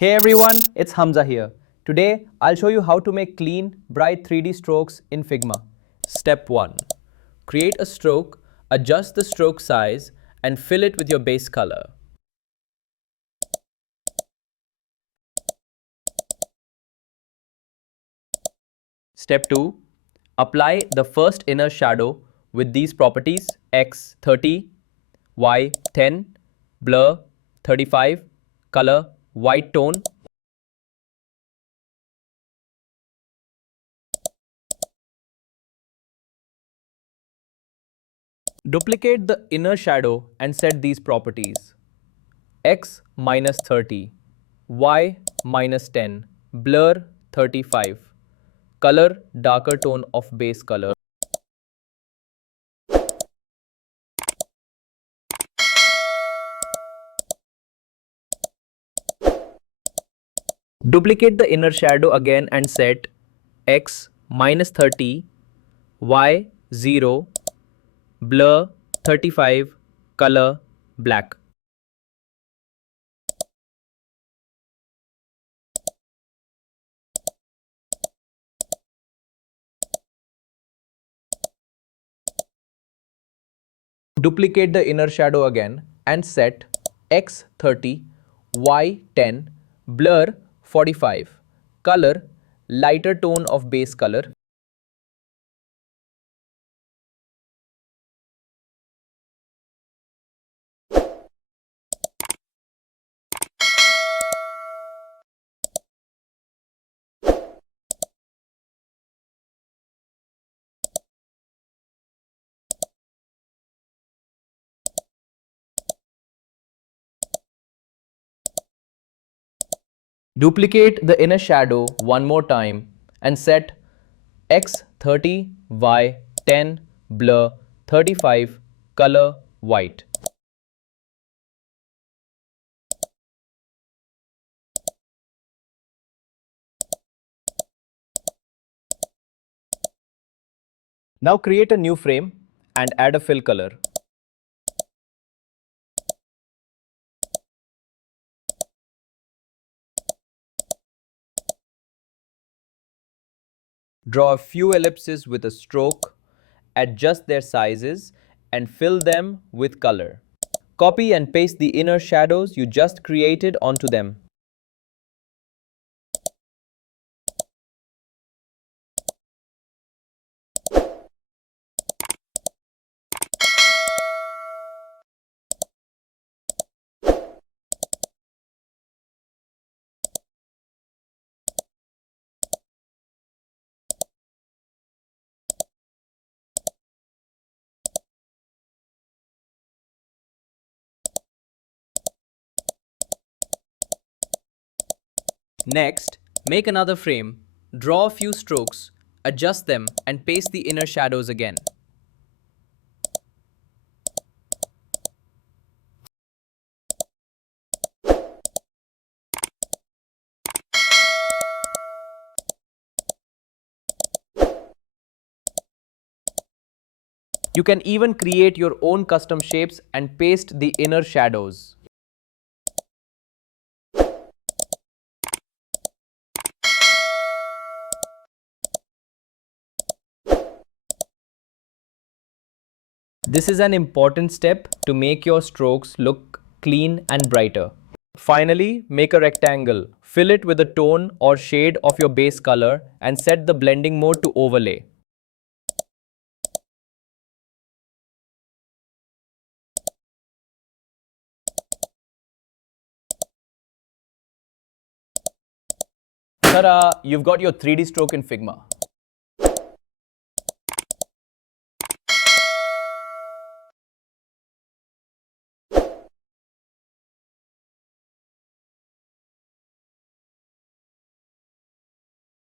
Hey everyone, it's Hamza here. Today, I'll show you how to make clean, bright 3D strokes in Figma. Step 1. Create a stroke, adjust the stroke size, and fill it with your base color. Step 2. Apply the first inner shadow with these properties X 30, Y 10, blur 35, color white tone. Duplicate the inner shadow and set these properties. X minus 30, Y minus 10, blur 35, color darker tone of base color. Duplicate the inner shadow again and set X minus 30, Y 0, blur 35, color black. Duplicate the inner shadow again and set X 30, Y 10, blur 45, color lighter tone of base color. Duplicate the inner shadow one more time and set X 30, Y 10, blur 35, color white. Now create a new frame and add a fill color. Draw a few ellipses with a stroke, adjust their sizes, and fill them with color. Copy and paste the inner shadows you just created onto them. Next, make another frame, draw a few strokes, adjust them, and paste the inner shadows again. You can even create your own custom shapes and paste the inner shadows. This is an important step to make your strokes look clean and brighter. Finally, make a rectangle. Fill it with a tone or shade of your base color and set the blending mode to overlay. Ta-da! You've got your 3D stroke in Figma.